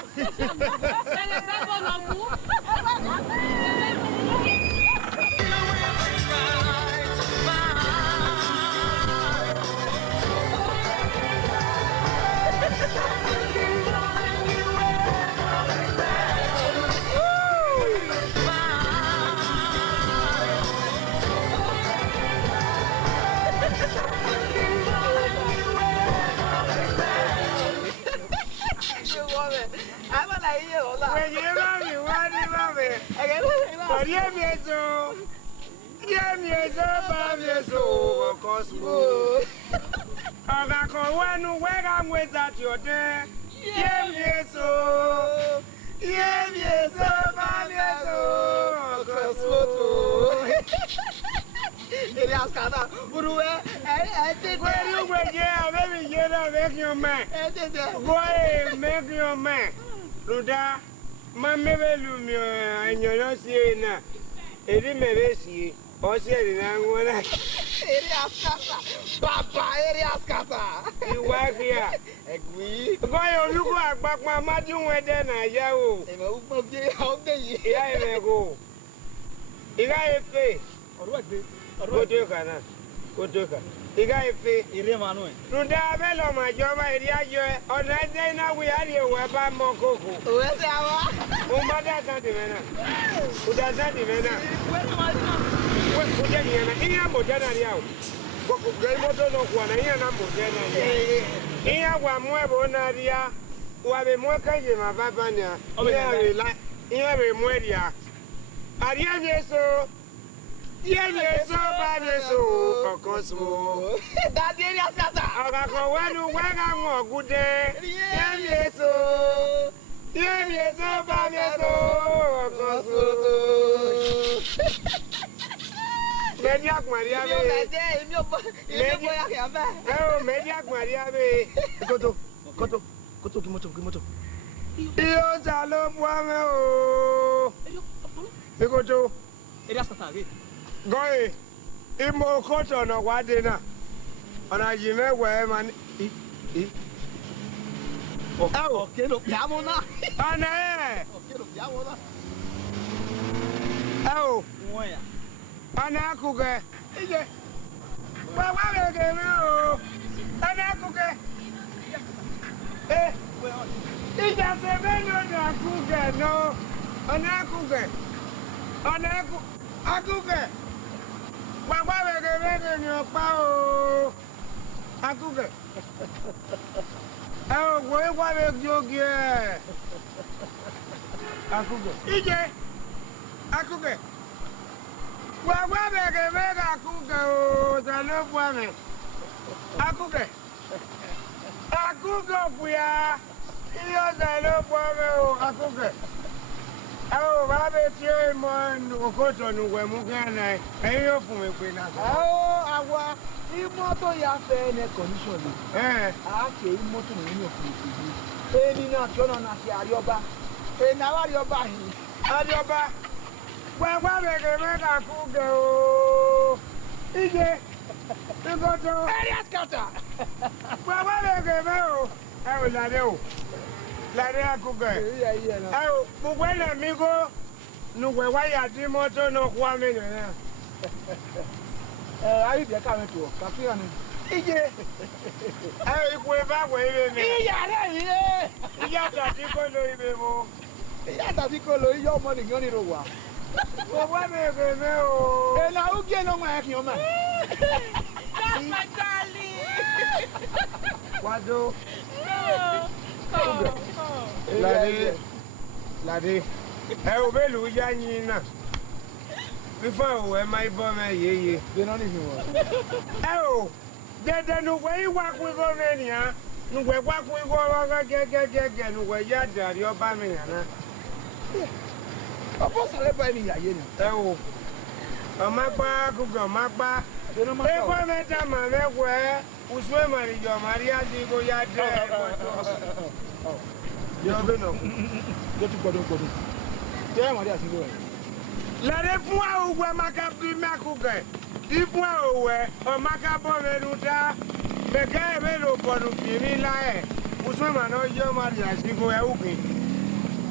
Luda, mamma velumi agnono siena. Eri meresi, o sieri na ngona. Eri askata. Papa, eri askata. Iwagia. Egui. Goyo lugu agbapa maju wede na ya o. E ma upo bi o de yi. Ya e go. Iga efe. Orwagbe. Orwagbe. Kodoka. Iga efe. Ire manu e. Luda belo ma joba eri ajo e. Ona de na wi ari e wa ba mo koko. O se awa. O ma da san de mena. O da san de mena. We kuja ni na iya mo jana ri awo. Koko gbe mo do no kwa na iya na mo jana ri. Iya wa mo e bo na ri a. Wa be mo ka je ma baba ni a. Iya be mo ri a. Ari e so. Yeye so bad so okosmo. That area scatter. Oga ko wenu wega mo gude. Yeye so bad so okosmo. Mediak Maria be. Mediak Maria be. Koto kimoto. Iyo jalo buame o. Koto. Area scatter. Goy. Imo koto no wade na. Ona jime we man. Okay, no piamo na. Ana Okay, no piamo na. Moya. Ana kuke. Ije. Wa ke me o. Ana kuke. Ija se beno na kuke no. Ana kuke. Akuke. Wa ke me ni opa o. Akuke. Wa be jogie. Akuke. Ije. Akuke. Wa be ke me akuke o. Tano buame. Akuke. Akuke fuya. Iyo tano buame o. Akuke. Ba be ti o mo okoto nu we mu kana. Eyo fun mi pe na. Awa. Imoto ya fe ne condition ni. A ke imoto ni ni ofun ti. Eni na ti ona na ti arioba. Na wa arioba hin. Arioba. Wa be ke me akuke o. Ije. Ikoto. Area scatter. Wa be ke me o. Lade o. Lade akuke. Gbogbo na mi go nu we wa ya di moto no kwa me na. Ayi de ka me to. Ka fi ani. Ije. Ikwe ba we ibe mi. Iya re ire. Iya ta ti ko lo ibe mo. Iya ta ti ko lo iyo mo ni gan ni ro wa. Gbogbo me ke me o. Na uge no ma ki o ma. That's my darling. Wado. No. Lade. O belu ya yin na. Before we my bomb ye. They don't even want. Dede nu we wa ku go me nia. Nu we wa ku go wa ge nu we ya dari oba me na. Opo sale ba ni ya ye ni. O ma pa ku go ma pa. E ko me ta ma me we. Uswe mari yo Maria di go ya de. Yo be no. Go to godo. Tell Maria ti go. Lade fún àwùwẹ̀ maka bí mẹ́kùkẹ̀. Ìfún àwùwẹ̀ ọ̀maka bọ́ mẹ́nu dá. Bẹ̀kẹ́ ẹ̀mẹ́ ló bọ̀nù fìrí láẹ̀. Mùsùlùmí náà yọ máa di àṣìkò ẹ̀wùkìn.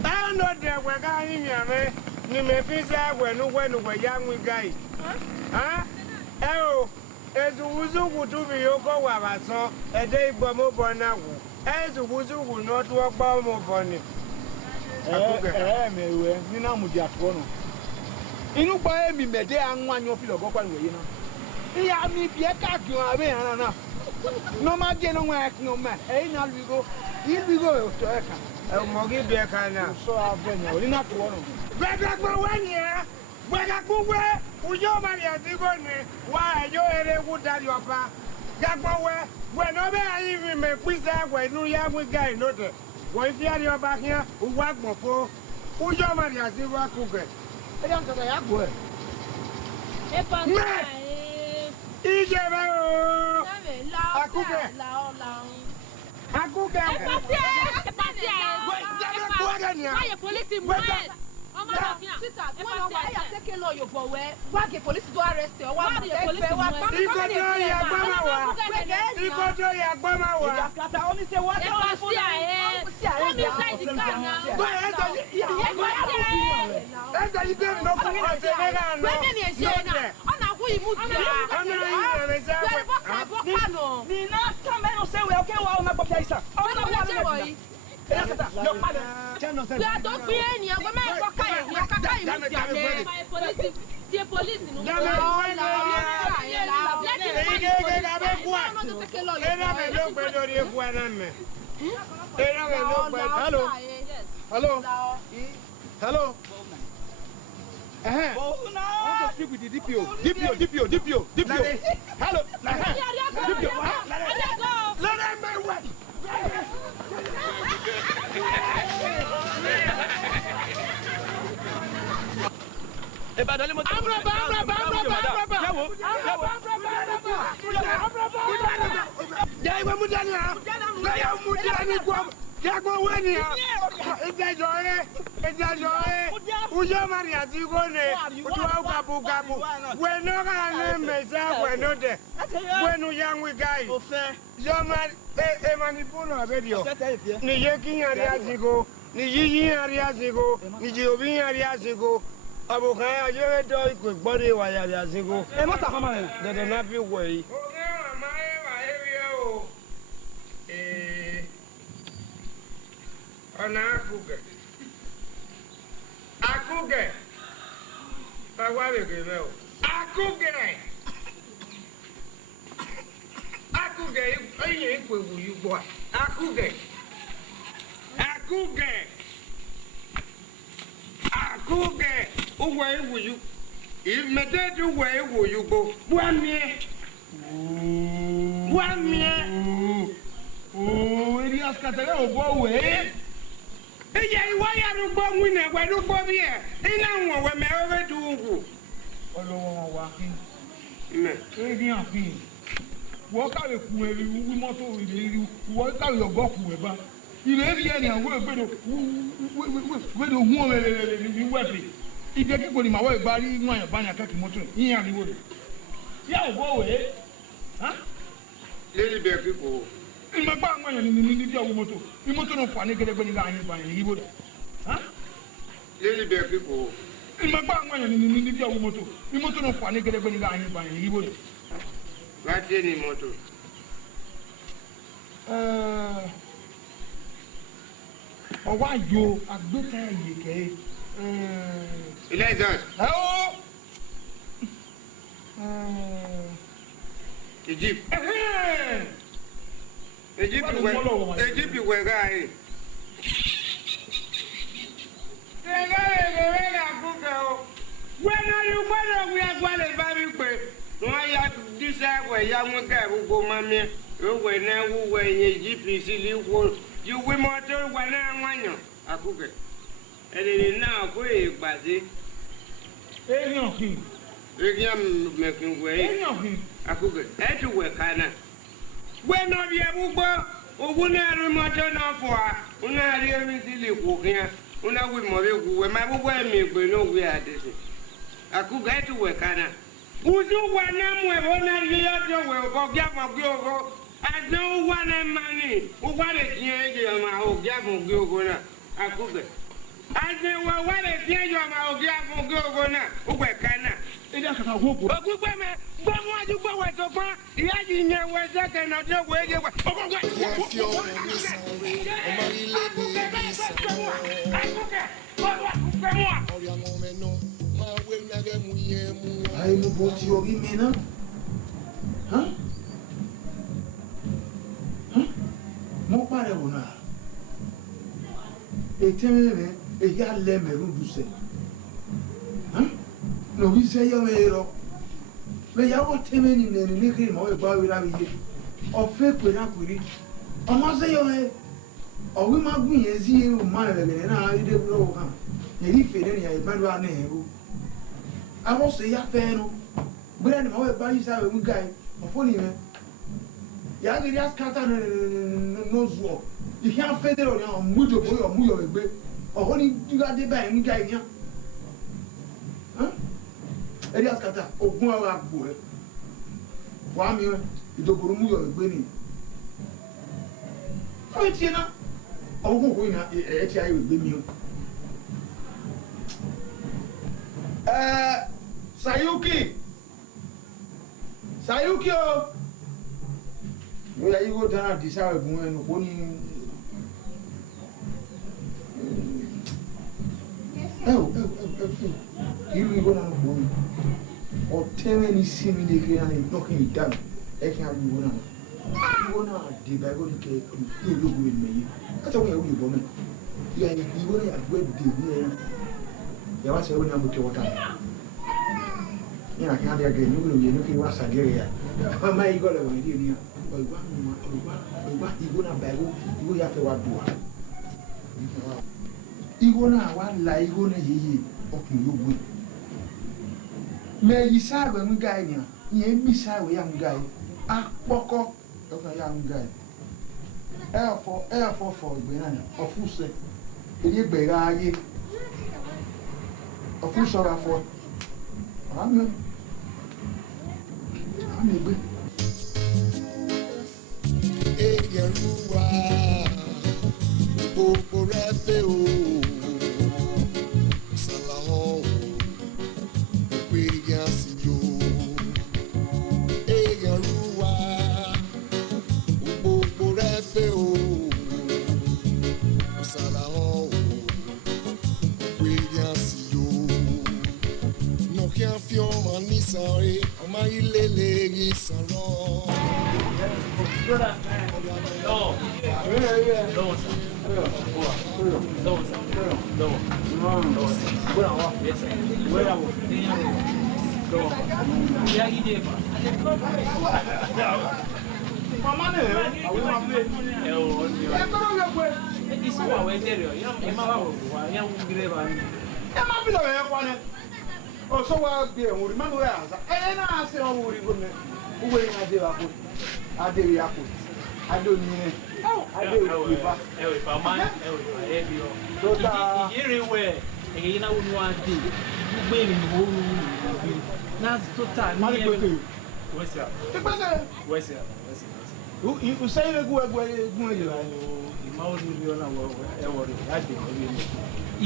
Ẹ ń lọ dẹ̀wẹ̀ ká yín yàmẹ́ ni mẹ́fí sẹ́ wẹ̀núwẹ̀núwẹ̀ yá ń wí gáyì. Ẹ o, ètò wùsùwù túbí yóò kọ́ wà bá sán ẹ̀dẹ́ ìgbọ́ mọ́ bọ́ náà wù. Ètò wùsùwù náà tó gbọ́ mọ́ bọ́ ni. Mẹ́wẹ́ nínú àmùdí àtúwọ́nù. Inu gba emi mede anwa anyo fi logo kwa nwe na. Iya mi bi e ka gun abe yan na. No ma je no nwa ek no ma. E na luigo. Iluigo e to e ka. E mo gi bi e ka na. So abe na ori na to wono. Bebe gbo we ni e. Bebe gbo we. Ujo ma ri asigo ni. Wa ejo ere wu dari oba. Gbo we. We no be ayin fi me pisa we nu ya mu guy no de. Wo fi ari oba kian. Uwa gbon po. Ujo ma ri asigo akuge. Eri an kata ya go e. E pa na Ije be o. Akuke. Akuke. E pa se. Why the police in Sister, when I take a law, you go where? Why the police to arrest you? Why the police to arrest you? Only say what? Come inside the car now. Hello. Oh, no. I want to speak with the DPO. DPO. Hello. DPO. Let them be ready. Abukaya yeye do ikwe gbori wa ya ya zingo. E mota kama le. De na bi wo yi. O ge wa ma e wa e wi o. Ona akuge. Pa wa le ge me o. Akuge oyin ikwe wu yu gbo. Akuge. Uwe ewu you. If me dead uwe ewu you go. Buamie. Oh, Elias Katara obo we. Eya iwa ya ru gbo nwine we ru gbo bi e. Ina won we me ore du ugu. Olowo wa kin. Me. Eghian fin. Wo ka le ku eri wu moto iri. Wo ka yo go ku we ba. Ile bi eni an we gbedo hu o ni wepe. Ibe ki ko ni ma wo igbari nu ayan ba yan keki moto yin ariwo re. Ya o bo we. Ha? Lele be ki ko. Ima gba àwọn yan ni bi owo moto. Bi moto no fa ni gedegbe ni ga yin ba yan yiwo re. Ha? Lele be ki ko. Ima gba àwọn yan ni bi owo moto. Bi moto no fa ni gedegbe ni ga yin ba yan yiwo re. Láti ni moto. Ọwọ́ ayò agbẹ́ta ẹ̀yẹ̀kẹ́ ilé ìjọs. Egypt wẹ̀ gáà Ẹgbẹ́ àkúkẹ́ o. Wẹ́nà yóò gbọ́dọ̀ wí agbálẹ̀ bá mi pé wọ́n yá dísẹ́ wẹ̀ yá wọn kẹ́ gbogbo mami wẹ̀ náà wúwẹ̀ yẹn Egypt sí ní wo ìwé mọ́tò wẹ̀ náà wọ̀nyàn àkúkẹ́. Ẹ̀rẹ̀rẹ̀ náà kó ìgbàdé. Eghian mẹ̀kìn wẹ̀ àkúkẹ́. Ẹ ti wẹ̀ kánà. Wẹ́nà bí ẹ gbogbo owó náà rí mọ́tò náà fọ́ a. Wọ́n náà rí ẹ̀rí sí lè kó kíá. Una we mo be we ma bo me gbe no we adese akuga etu we kana uzu wa na mu e bo na ri yo do we go gya mo gbe ogo adon wa na mani u wa le tie je ma o gya mo gbe ogo na akuga adon wa le tie je ma o gya mo gbe ogo na u we kana ide akata wo po ogugbe me gbo mu aju gbo we to pa iya ji yen we se ke na do we je we ogugbe Aí no bote yogi mena, mo pare wona. Eteme e ya le me rudu se. No bi se yo me ro. Me ya wo teme ni ne kiri mo e gba wi ra wi ye. O fe pe na kuri. O mo se yo me. O wi ma gun ye zi o ma le le na ide bro kan. Ye fe ne ya e ba do ana e ro. I was a yafeno. But I'm a body side of a guy. A funny man. Yagi just cut out no swap. You can't feather on your mujo boy or muyo a bit. Or only you got the bang guy here. Huh? It just cut out. Oh, boy. One year, you don't go to muyo a Benin. Oh, it's enough. Oh, win at HI with Benin. Sayuki! Sayuki! Where you go down this hour when one. Oh, you go down one. Or 10 minutes see me knocking me down. I can't be one. You go now, the bag of the cake, you look with me. That's the way you go. You are going to have web. ya wase wona muke wata ina kan dia ge nugu ye nuki wasa gere ya ma igo le we di ni ogba igo na bago igo ya fe wa duwa igo na wa la igo na yeye okun yo gbe me yi sa we mu guy ni ye mi sa we ya mu guy apoko o ka ya mu guy for gbe na ofuse eri gbe ra aye ofuse ora for ami gbe Egeruwa gbogbo rẹ fẹ́ o Salahun gbogbo Eghian sì yo Egeruwa gbogbo rẹ fẹ́ o Salahun gbogbo Eghian sì yo Nọ̀kíá fi ọmọ nísànre ọmọ ilé lè rí sàrọ̀. So wa be wuri manu ya za na ase o wuri go me uwe na de wa ko ade ya ko ade oni ade o ba man e bi o so da ire we e na wonu ade gbe ni wo nu na total ni e wesia u say le gu e la ma o ni o na wo e wo ri ade o ni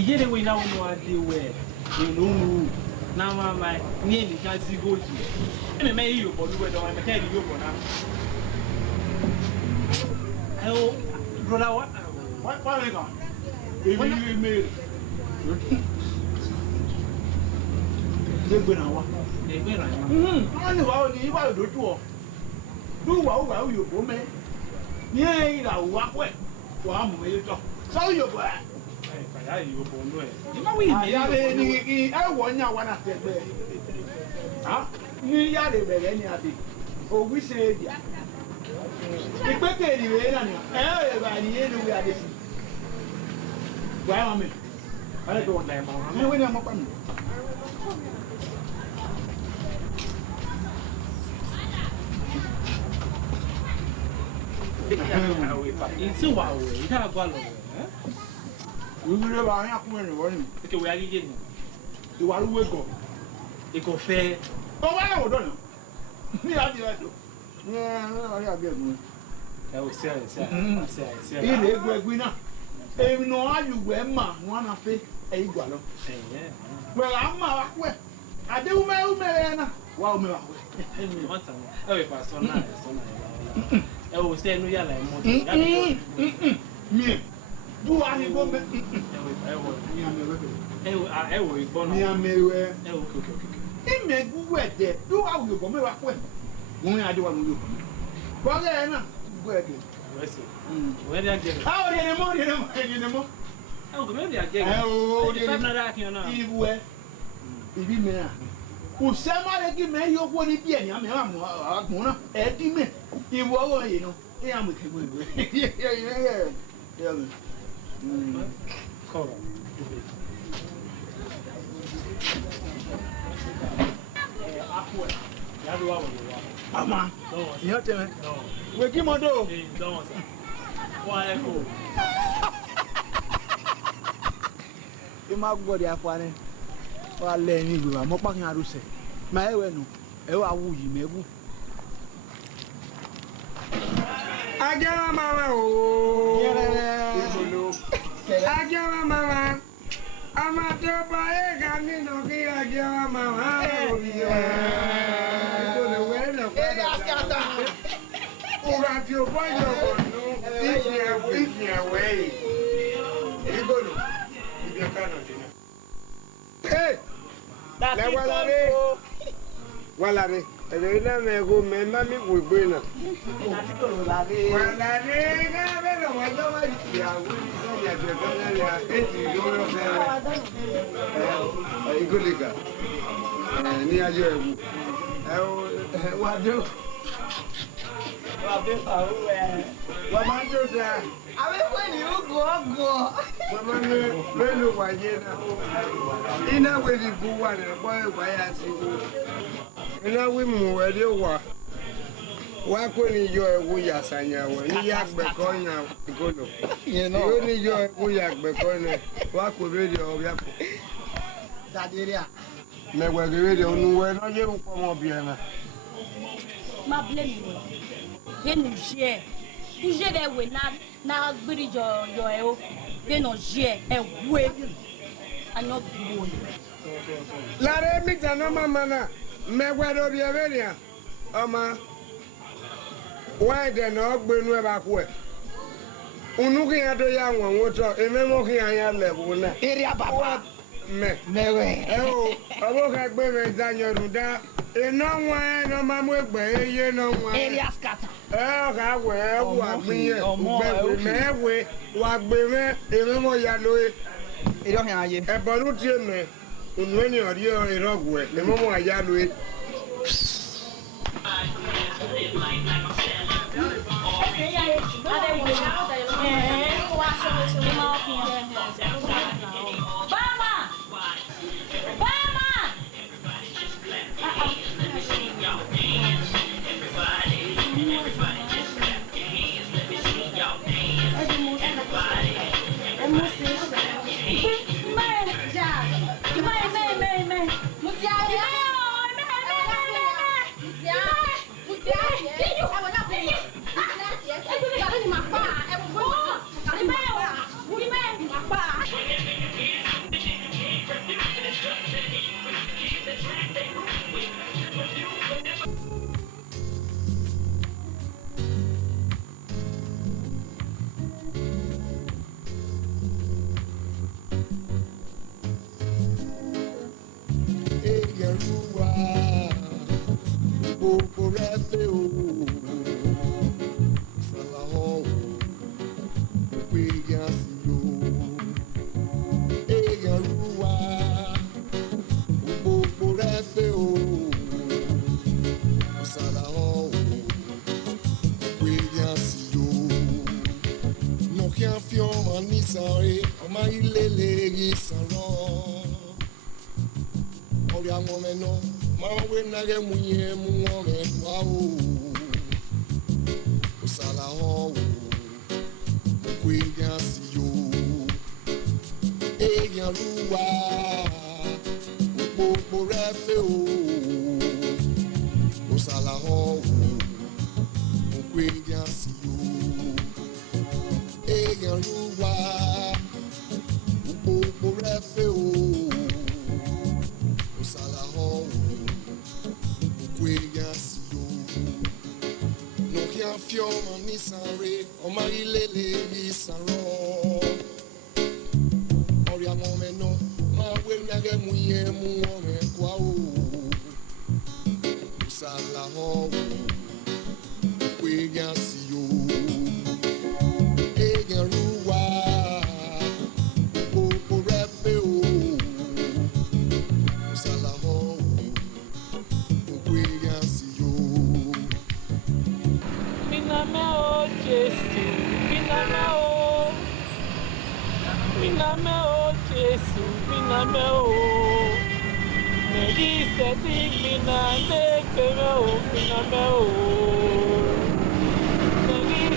ire we na wonu ade we e no nu na mama ni ni kan si goji me yi yo bodu we do me kan yo bona ayo brother what we go e mi me de gbe na wa ani wa ni wa do tu o du wa yo bo me ni e ira wa pe wa mu me to so yo bo ya yo bo no e ma wi ni ya le ni e wo nya wa na tegbe ha ni ya le bere ni ade o wi se dia ipete ni we na ni e ba ni e ni we ade si wa ma me ale to na ma ni we ni mo pa mi Inti wa we ita gwa lo wíwúrẹ́ wa ní àkúmẹ̀rìn wọ́n ni. Ètò ìwé ayé ni. Ìwà ló wé gọ̀. Ìkò fẹ́. Ó wá ẹ̀wọ̀n dọ̀nà. Ní ìyáàdì rẹ̀ tó. Ní ọ̀rẹ́ àgbẹ̀ ẹ̀gbọ́n. Ẹ ò sí ẹ̀. Ilé egbò ẹ̀gbin náà. Èmi náà ayùwẹ̀ mà wọ́n á fẹ́ ẹ̀yìn gbà lọ. Pẹ̀lú àmà wa pẹ̀. Àdéhùnmẹ́rẹ́ náà. Wà ó mẹ́wàá wẹ̀. Ẹ wẹ̀ fà sọ́nà ẹ ò sí ẹnu yàrá ẹ̀ mọ́ mi du wa ni bombe ewo igbona ni amewe ewo ime gugu ede du wa wo bo me wa ko e won ade wa lo ko ge na gugu ede wesi we dey agere ah o ni mo e o go me dey agere o dey na da kion na iwe ibi me na o se ma le gi me yo ko ni bi e ni ame wa mo agun na e di me iwo wo yi no e am ke gbegbe Cover. Mama, you tell me. We give more dough. Don't. Why go? You ma go there for any. Wa le ni gbe mo pa kin aruse. Ma ewe nu. E wa wu yi mebu. Ajawa mama o. Ajawa mama. Amatoba e gani no ki ajawa mama o. Ura ti o boyo no. If you away. Igolo. Ibi akana dina. Hey. Walare. Ebe ina me go me mami gbegbe na. Walare ga be no wa Why couldn't you a Wuya Sanya when you yak Beconia? You know, only your Wuyak Beconia. What could radio of Yap? That area. Never the radio, no, we're not able to come up here. Ma blame me. Then you share. You share that way now, bridge your then no share and wait. I'm not good. Larry Mix and no mamma, Megwado Biaveria. Oma. Why then not bring me back where? Unuki at the young one, what's up? A memory I have level. Area Papa. Me. Oh, I work at Baby Daniel Ruda. And no one, no mamma, but you know, area scatter. Oh, I will walk me or more. Way, walk baby, even more yellow. You don't have you. A baluti me. When you are here in Rogway, the moment I yellow. Medis, I think,